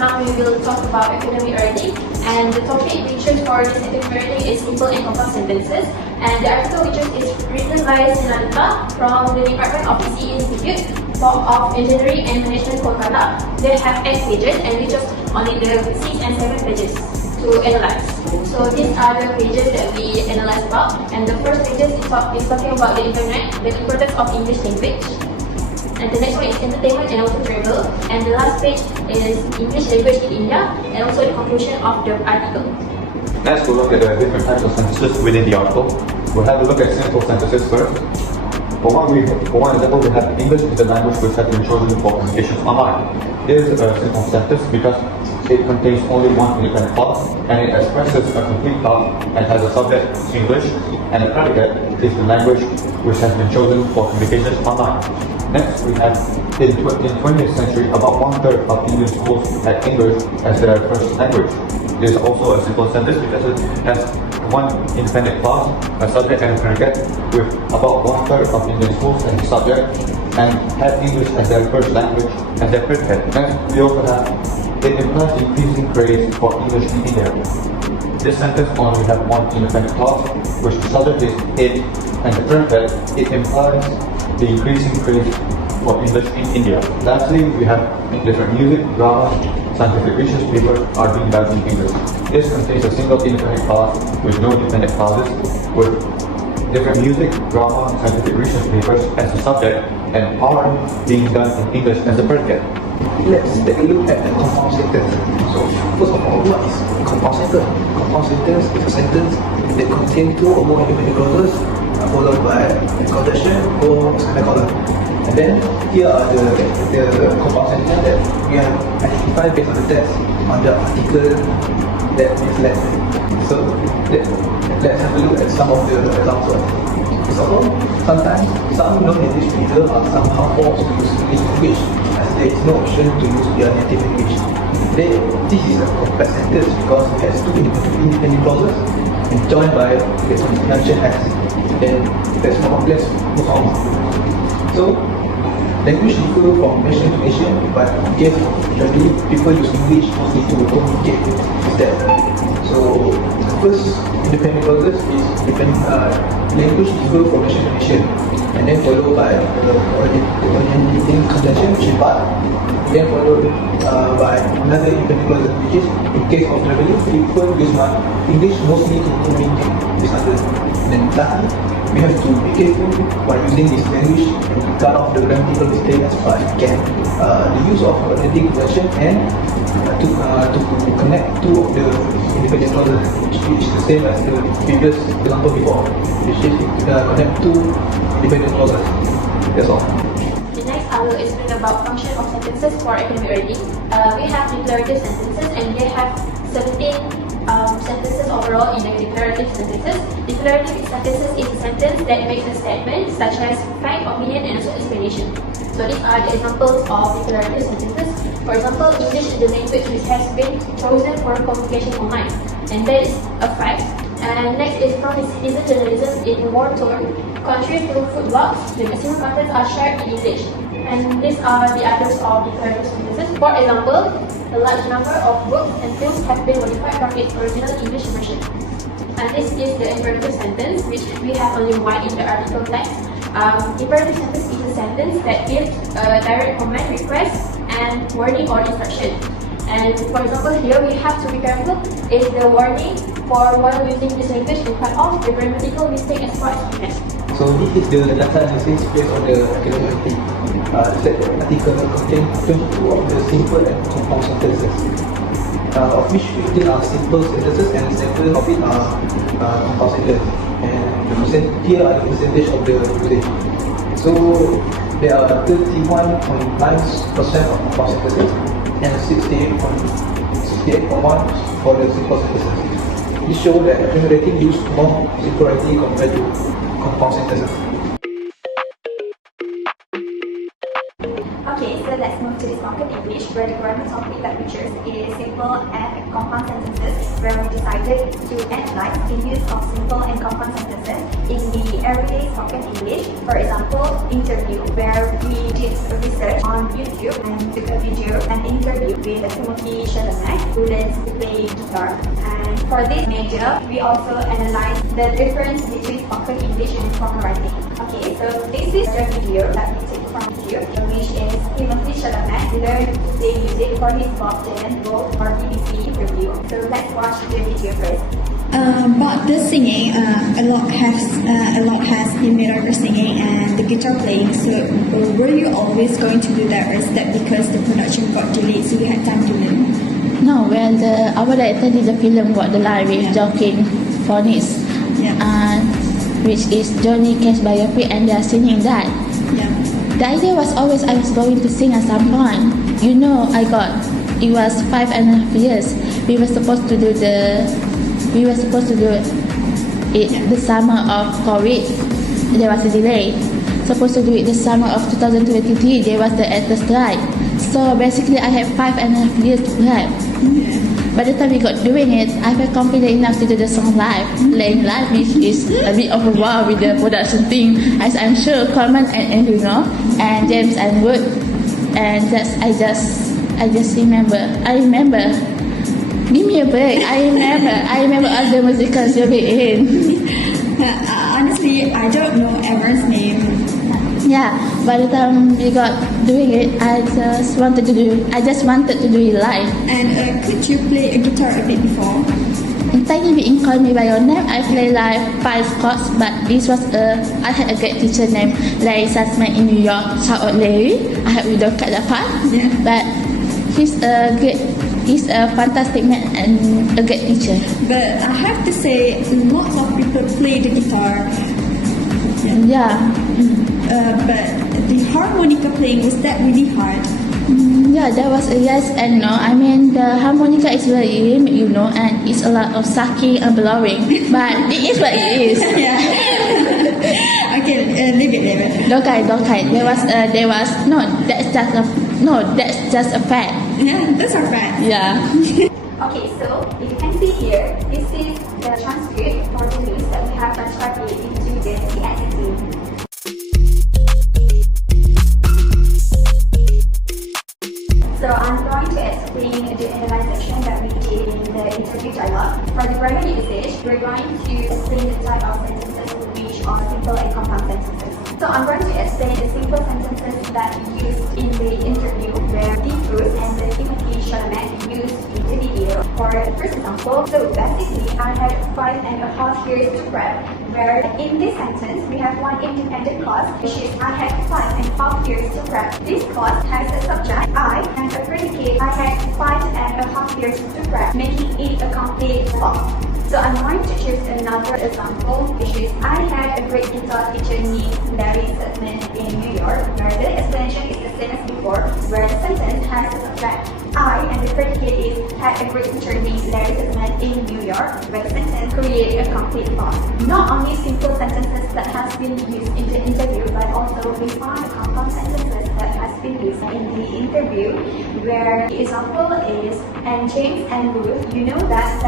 now we will talk about academic writing, and the topic we choose for this academic writing is simple and complex sentences. And the article we choose is written by Sinalita from the Department of PCE Institute of Engineering and Management, Kolkata. They have 8 pages, and we chose only the 6 and 7 pages to analyze. So these are the pages that we analyze about, and the first pages is talking about the internet, the importance of English language. And the next one is entertainment and also travel. And the last page is English language in India, and also the conclusion of the article. Next, we'll look at the different types of sentences within the article. We'll have a look at simple sentences first. For one example, we have English is the language which has been chosen for communications online. It is a simple sentence because it contains only one independent clause, and it expresses a complete thought and has a subject, English, and a predicate is the language which has been chosen for communications online. Next, we have in 20th century, about 1/3 of Indian schools had English as their first language. It is also a simple sentence because it has one independent clause, a subject and a predicate, with about 1/3 of Indian schools as a subject and had English as their first language as their predicate. Next, we also have it implies increasing praise for English in India. This sentence only have one independent clause, which the subject is it, and the predicate it implies the increasing praise for English in India. Lastly, we have different music, drama, scientific research papers are being done in English. This contains a single independent clause with no dependent clauses, with different music, drama, scientific research papers as the subject and are being done in English as a predicate. Let's take a look at the compound sentence. So, first of all, what is compound sentence? Compound sentence is a sentence that contains two or more independent clauses followed by a conjunction or semicolon. And then here are the compound sentence that we have identified based on the text on the article that is left. So let's have a look at some of the examples. First of all, sometimes some non-native speakers are somehow forced to use English language as there is no option to use their native language. This is a complex sentence because it has two independent clauses and joined by the conjunction as. Then that's more complex, more formal. So language differ from nation to nation, but guess usually people use English mostly to communicate with them. So the first independent clauses is language differ from nation to nation, and then followed by the originating conjunction, which is but, then followed by another independent clause, which is in case of traveling, people use English mostly to communicate with others. And then lastly, we have to be careful while using this language and cut off the grammatical mistake as far as we can. The use of originating conjunction and to connect two of the independent clauses, which is the same as the previous example before, which is connect two independent clauses. That's all. The next I will explain about function of sentences for academic writing. We have declarative sentences, and they have 17 sentences overall in the declarative sentences. Declarative sentences is a sentence that makes a statement such as fact, opinion, and also explanation. So these are the examples of declarative sentences. For example, English is the language which has been chosen for communication online, and that is a fact. And next is from citizen journalism in war torn countries through food blogs. The maximum contents are shared in English. And these are the others of declarative sentences. For example, a large number of books and films have been modified from its original English version. And this is the imperative sentence, which we have only one in the article text. Imperative sentence is a sentence that gives a direct command, request, and warning or instruction. And for example, here we have to be careful if the warning for while using this language to cut off the grammatical mistake as far as we can. So this is the data analysis based on the academic writing. The article contains 22 of the simple and compound sentences, of which 15 are simple sentences and 7 of it are compound sentences. And here are the percentage of the usage. So there are 31.9% of compound sentences and 68.1% for the simple sentences. This shows that academic writing used more simple writing compared to compound sentences. Okay, so let's move to the spoken English, where the grammar topic that we chose is simple and compound sentences, where we decided to analyze the use of simple and compound sentences in the everyday spoken English. For example, interview, where we did research on YouTube and took a video and interview with Timothy Chalamet, who learns to play guitar. And for this major, we also analyzed the difference between spoken English and formal writing. Okay, so this is a video that we took from YouTube, which is Timothy Chalamet learned to play music for his Bob Dylan role for BBC interview. So let's watch the video first. About the singing, a lot has been made of the singing and the guitar playing. So were you always going to do that, or is that because the production got delayed so you had time to learn? No, when our director did the film got the line with Joaquin Phoenix, which is Johnny Cash biography, and they are singing that. Yeah. The idea was always I was going to sing at some point. You know, it was 5.5 years. We were supposed to do it the summer of COVID. There was a delay. Supposed to do it the summer of 2023. There was the actor strike. So basically, I had 5.5 years to prep. By the time we got doing it, I felt confident enough to do the song live, playing live, which is a bit overwhelmed with the production thing, as I'm sure Coleman and Andrew know, and James and Wood, and I just remember. Give me a break. I remember all the musicals will be in. Honestly, I don't know Ever's name. Yeah, by the time we got doing it, I just wanted to do it live. And could you play a guitar a bit before? In tiny bit in Call Me By Your Name, I play live 5 chords, but this was I had a great teacher named Larry Sassman in New York. Shout out Larry. I had with cut that part. Yeah. But he's a fantastic man and a great teacher. But I have to say, lots of people play the guitar. Yeah. But the harmonica playing, was that really hard? Yeah, there was a yes and no. I mean, the harmonica is very rhythmic, you know, and it's a lot of sucking and blowing. But it is what it is. Yeah. Okay, leave it. Don't kind. That's just a fact. Yeah, that's our fact. Yeah. Okay, so if you can see here, this is the transcript for the news that we have transcribed into the entity. So I'm going to explain the analyzation that we did in the interview dialogue. For the grammar usage, we're going to explain the type of sentences which are simple and compound sentences. So I'm going to explain the simple sentences that we used in the interview, where the Bruce and the Timothy Chalamet used in the video. For the first example, so basically I had 5.5 years to prep, where in this sentence we have one independent clause, which is I had 5.5 years to prep. This clause has a subject, I, and a predicate, I had 5.5 years to prep, making it a complete clause. So I'm going to choose another example, which is I had a great guitar teacher named Larry Sassman in New York, where the explanation is the same as before, where the sentence has a subject, I, and the predicate is had a great teacher named Larry Sassman in New York, where the sentence creates a complete clause. Not only simple sentences that has been used in the interview, but also we found compound sentences that has been used in the interview, where the example is, and James and Ruth, you know that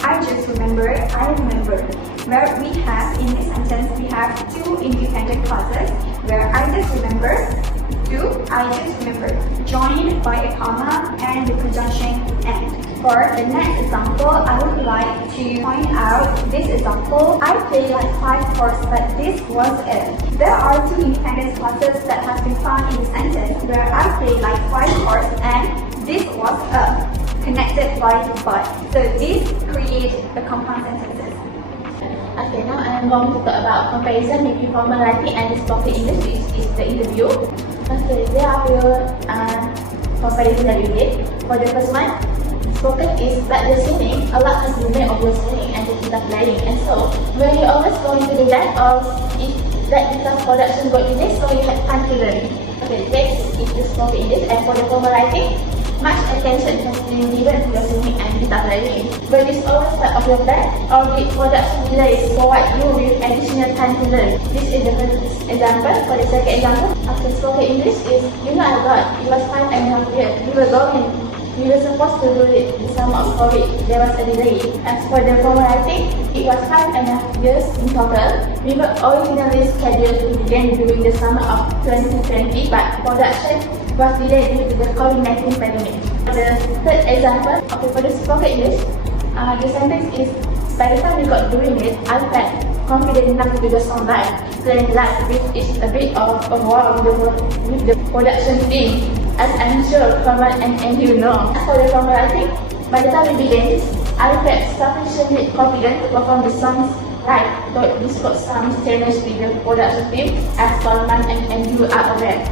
I just remember, where we have, in this sentence, we have 2 independent clauses, where I just remember, joined by a comma and the conjunction and. For the next example, I would like to point out this example. I played like 5 chords, but this was it. There are 2 independent clauses that have been found in the sentence, where I played like 5 chords and this was connected by the but. So this creates the compound sentences. Okay, now I'm going to talk about comparison between formal writing and the spoken English, which is the interview. Okay, there are comparison that we did. For the first one, spoken is like the singing. A lot has been made of the singing and the guitar playing, and so were you always going to do that, or is that because production got in this, so you had time to learn? Okay, next is the spoken English, and for the formal writing, much attention has been given to the singing and and data planning. But it's always part of your plan or the production delays provide you with additional time to learn. This is the first example. For the second example, after spoken English is, I got, it was 5.5 years. We were supposed to do it the summer of COVID. There was a delay. As for the formal writing, it was 5.5 years in total. We were originally scheduled to begin during the summer of 2020, but production was delayed due to the COVID-19 pandemic. The third example, for the spoken English, the sentence is, by the time we got doing it, I felt confident enough to do the song live, playing live, which is a bit of a war with the production team. As I'm sure Kamal and you know. As for the formal writing, by the time we began, I felt sufficiently confident to perform the songs live, though this got some challenge with the production team, as Salman and you are aware.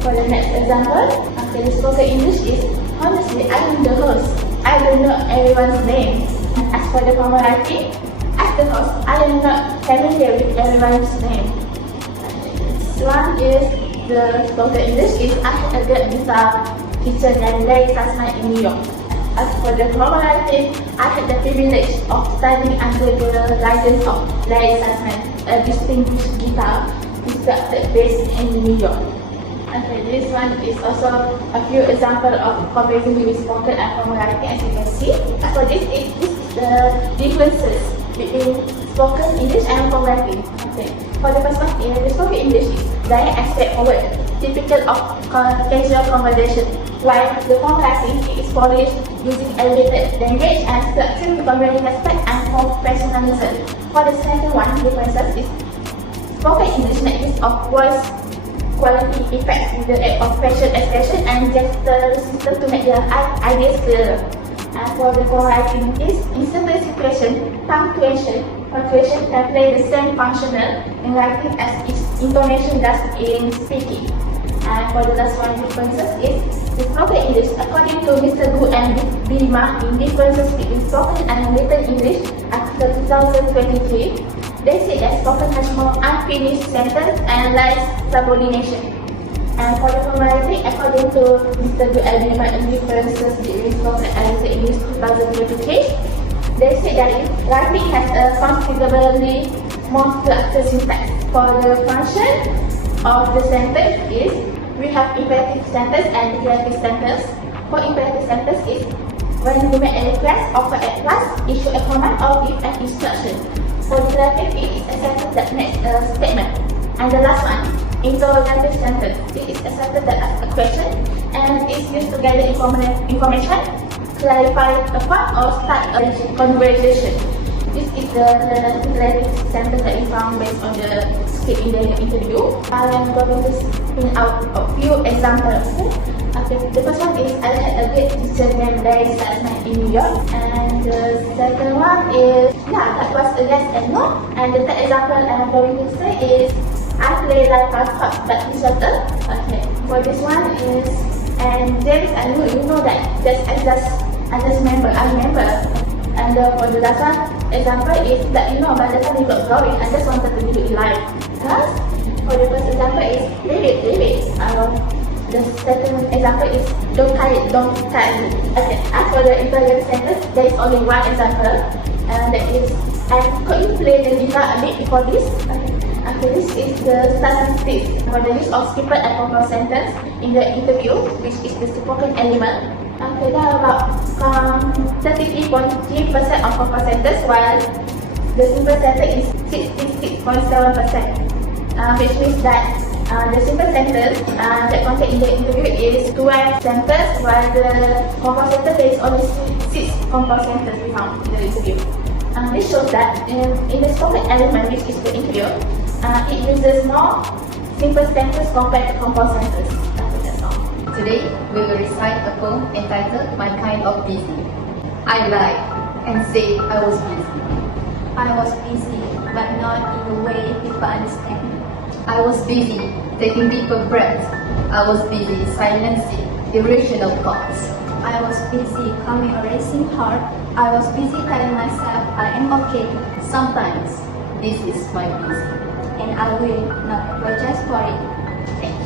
For the next example, after the spoken English is, honestly, I am the host. I don't know everyone's name. As for the formal writing, as the host, I am not familiar with everyone's name. This one is the spoken English is, I had a good guitar teacher named Larry Sussman in New York. As for the formal writing, I had the privilege of studying under the guidance of Larry Sussman, a distinguished guitar instructor based in New York. Okay, this one is also a few examples of comparison between spoken and formal writing, as you can see. As for this is the differences between spoken English and formal writing. Okay. For the first one, the spoken English is direct and straightforward, typical of casual conversation, while the formal writing is polished using elevated language and structure to convey respect and professionalism. For the second one, differences is spoken English makes use of voice quality effects with the aid of facial expression and gesture system to make their ideas clearer. And for the formal writing is, in certain situations, punctuation can play the same functional in writing as its intonation does in speaking. And for the last one, differences is the spoken English. According to Mr. Gu and Bima in differences between spoken and written English after 2023, they say that spoken has more unfinished sentence and less subordination. And for the formal writing, according to Mr. Gu and Bima in differences between spoken and written English 2023, they say that writing has a considerably more structured syntax. For the function of the sentence is, we have imperative sentence and declarative sentence. For imperative sentence is, when we make a request, offer a class, issue a command, or give an instruction. For declarative, it is a sentence that makes a statement. And the last one, interrogative sentence. It is a sentence that asks a question and is used to gather information, clarify a point, or start a conversation. This is the declarative sentence that we found based on the script in the interview. I am going to bring out a few examples. Okay, the first one is, I had a great teacher named Larry Sussman in New York. And the second one is, that was a yes and no. And the third example I'm going to say is, I play like a hot but disorder. Okay, for this one is, and James, I know that I just remember. And for the last one example is that by the time we got going, I just wanted to do it live. Thus, for the first example is leave it. The second example is don't tie it. Okay. As for the interrogative sentence, there is only one example, and that is, and could you play the guitar a bit before this? Okay, this is the statistics for the use of simple and proper sentence in the interview, which is the spoken element. Okay, there are about 33.3% of proper sentence, while the simple sentence is 66.7%, which means that the simple sentence that contained in the interview is 12 sentences, while the compound sentence there is only 6 compound sentences we found in the interview. This shows that in the spoken element, which is the interview, it uses more simple sentence compared to compound sentence. Today, we will recite a poem entitled My Kind of Busy. I lied and said I was busy. I was busy, but not in the way people understand. I was busy taking deeper breaths. I was busy silencing irrational thoughts. I was busy calming a racing heart. I was busy telling myself I am okay. Sometimes, this is my busy. And I will not apologize for it. Thank you.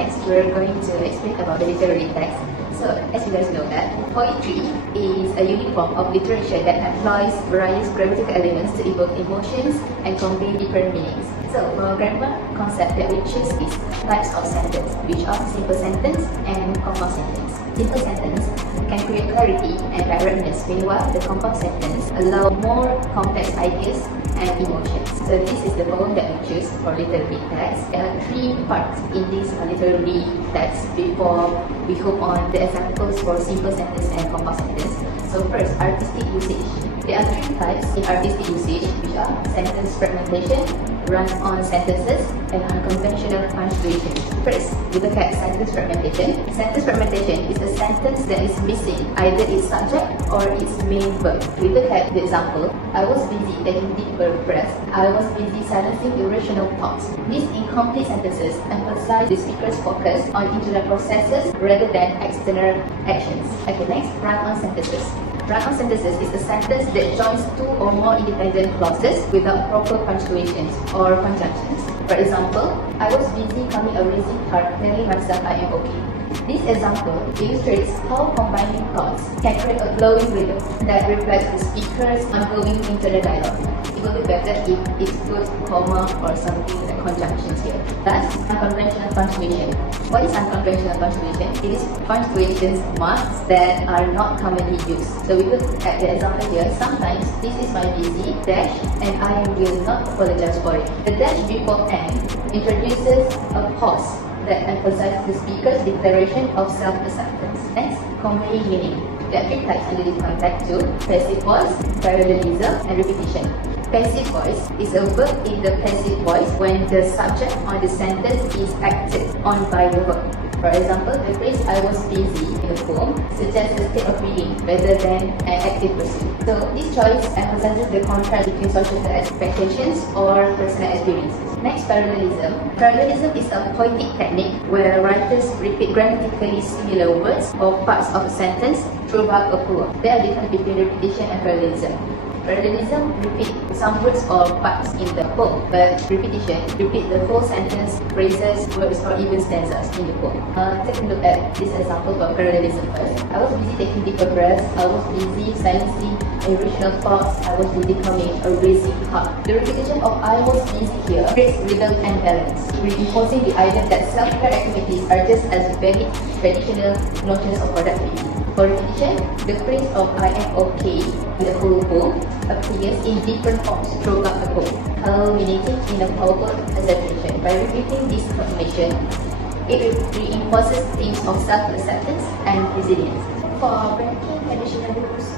next we're going to explain about the literary text. So, as you guys know that, poetry is a unique form of literature that employs various grammatical elements to evoke emotions and convey different meanings. So, for grammar concept that we choose is types of sentence, which are simple sentence and compound sentence. Simple sentence can create clarity and directness, meanwhile the compound sentence allow more complex ideas and emotions. So this is the poem that we choose for literary text. There are 3 parts in this literary text before we hope on the examples for simple sentence and compound sentence. So first, artistic usage. There are 3 types in artistic usage, which are sentence fragmentation, run-on sentences, and unconventional punctuation. First, we look at sentence fragmentation. Sentence fragmentation is a sentence that is missing either its subject or its main verb. We look at the example. I was busy taking deeper breaths. I was busy silencing irrational thoughts. These incomplete sentences emphasize the speaker's focus on internal processes rather than external actions. Okay, next, run-on sentences. Run-on sentences is a sentence that joins 2 or more independent clauses without proper punctuations or conjunctions. For example, I was busy coming a racing car telling myself I am okay. This example illustrates how combining thoughts can create a flowing rhythm that reflects the speaker's ongoing internal dialogue. It will be better if it's put comma or something like conjunctions here. Thus, unconventional punctuation. What is unconventional punctuation? It is punctuation marks that are not commonly used. So we look at the example here. Sometimes this is my busy dash and I will not apologize for it. The dash before and introduces a pause that emphasizes the speaker's declaration of self-acceptance. Next, conveying meaning. There are 3 types under this context too: passive voice, parallelism, and repetition. Passive voice is a verb in the passive voice when the subject on the sentence is acted on by the verb. For example, the phrase I was busy in the poem suggests a state of being rather than an active pursuit. So this choice emphasizes the contrast between social expectations or personal experiences. Next, parallelism. Parallelism is a poetic technique where writers repeat grammatically similar words or parts of a sentence throughout a poem. There are differences between repetition and parallelism. Parallelism repeat some words or parts in the poem, but repetition repeat the whole sentence, phrases, words, or even stanzas in the poem. Take a look at this example for parallelism first. I was busy taking deeper breaths. I was busy silencing irrational thoughts. I was busy becoming a racing heart. The repetition of I was busy here creates rhythm and balance, reinforcing the idea that self-care activities are just as valid traditional notions of productivity. For repetition, the phrase of I am okay in the whole poem appears in different forms throughout the poem, culminating in a powerful assertion. By repeating this confirmation, it reinforces themes of self-acceptance and resilience. For breaking traditional rules,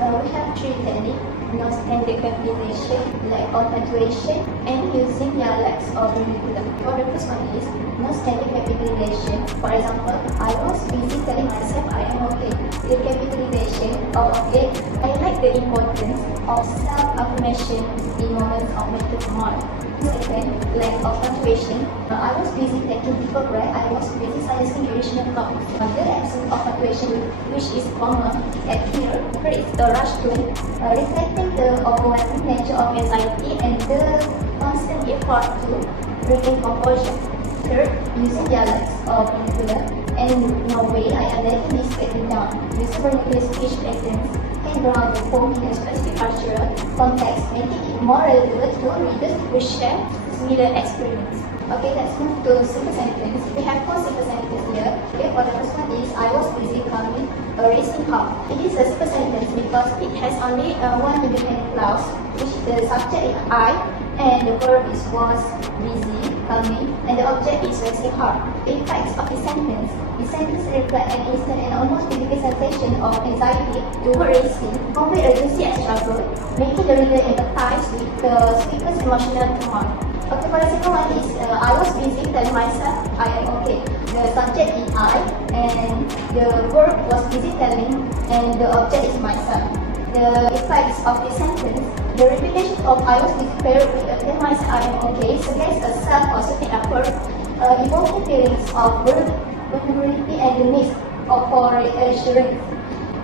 we have 3 techniques: non-standard capitalization, lack of punctuation, and using dialects or vernacular. For the first one is non-standard capitalization. For example, I was busy telling myself I am okay. The capitalization of okay highlights the importance of self-affirmation in moments of mental turmoil. Second, lack of punctuation. I was busy taking deeper breath. I was busy silencing irrational thoughts. The absence of punctuation, which is common at here, creates the rush to reflecting the overwhelming nature of anxiety and the constant effort to regain composure. Third, using dialects or vernacular. And in a way, I am letting this written down. Using vernacular speech patterns can ground the poem in a specific cultural context, making it more relevant to readers who share similar experience. Okay, let's move to simple sentence. We have 4 simple sentences here. Okay, for the first one is I was busy coming a racing car. It is a simple sentence because it has only one independent clause, which the subject is I, and the verb is was busy coming, and the object is racing car. In fact, of the sentence reflects an instant and almost physical sensation of anxiety toward racing, convey urgency and struggle, making the reader empathize with the speaker's emotional turmoil. Okay, for the second one is I was busy telling myself I am okay. The subject is I, and the verb was busy telling, and the object is myself. The effects of the sentence: the repetition of I was busy paired with a tell myself I am okay suggests a self-positive effort, evoking feelings of vulnerability and the need for reassurance.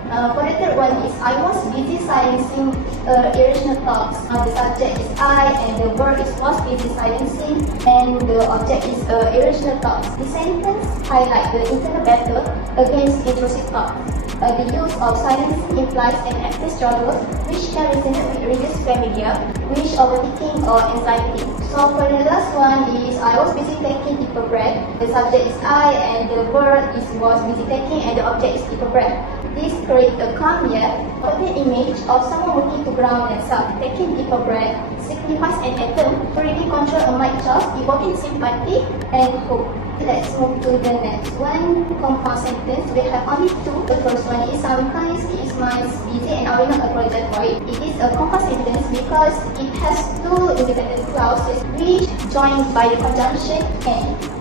For the third one is I was busy silencing irrational thoughts. The subject is I and the verb is was busy silencing and the object is irrational thoughts. The sentence highlight the internal battle against intrusive thoughts. The use of silence implies an active struggle which can resonate with readers' familiar, which overthinking or anxiety. So for the last one is I was busy taking deeper breath. The subject is I and the verb is was busy taking and the object is deeper breath. This creates a calm yet potent image of someone working to ground themselves. Taking deeper breath signifies an attempt to really control a mind thoughts, evoking sympathy and hope. Let's move to the next one. Compound sentence. We have only two. The first one is sometimes it is my busy and I will not apologize for it. It is a compound sentence because it has two independent clauses which joined by the conjunction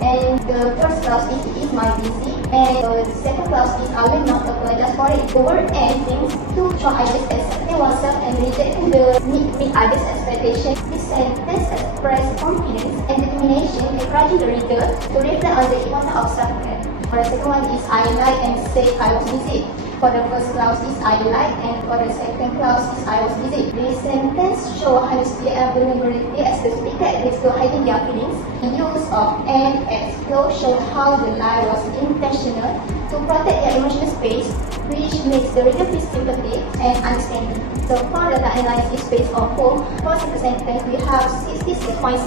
and the first clause is it is my busy and the second clause is I will not apologize for it. The word and means to show others accepting oneself and rejecting the meet others' expectations. This sentence expresses confidence and determination, encouraging the reader to reflect on the importance of self-care. For the second one is I like and say I was busy. For the first clause is I like and for the second clause is I was busy. This sentence shows honesty and vulnerability as the speaker is to hiding their feelings. The use of and as flow shows how the lie was intentional to protect their emotional space, which makes the reader feel sympathy and understanding. So for the analysis based on whole, for simple sentence we have 66.7%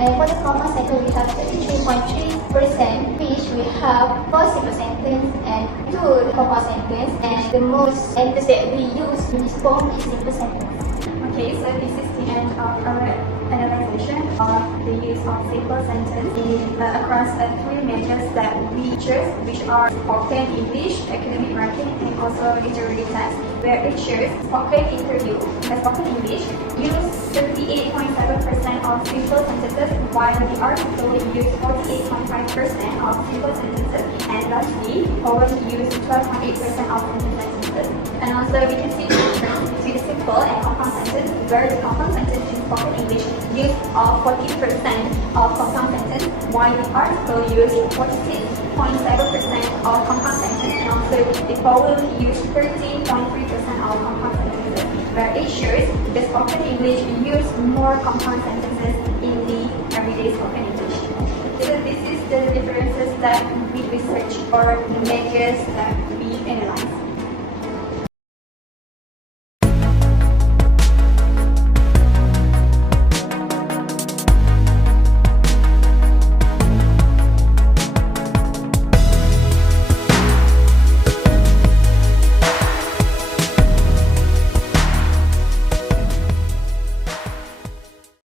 and for the compound sentence we have 33.3%, which we have for simple sentence and two compound sentence, and the most sentence that we use in this form is simple sentence. Okay, so this is the end of our analyzation of the use of simple sentence across three measures that we choose, which are spoken English, academic writing, and also literary text, where it shows spoken interview, spoken English, use 38.7% of simple sentences, while the article use 48.5% of simple sentences, and lastly, poem use 12.8% of simple sentences. And also we can see the difference between the simple and compound sentence, where the compound sentence in spoken English use 40% of compound sentence, while the article use 46.7% of compound sentence, and also the poem use 13.3% of compound sentences, where it shows the spoken English use more compound sentences in the everyday spoken English. So this is the differences that we research or the measures that we analyze.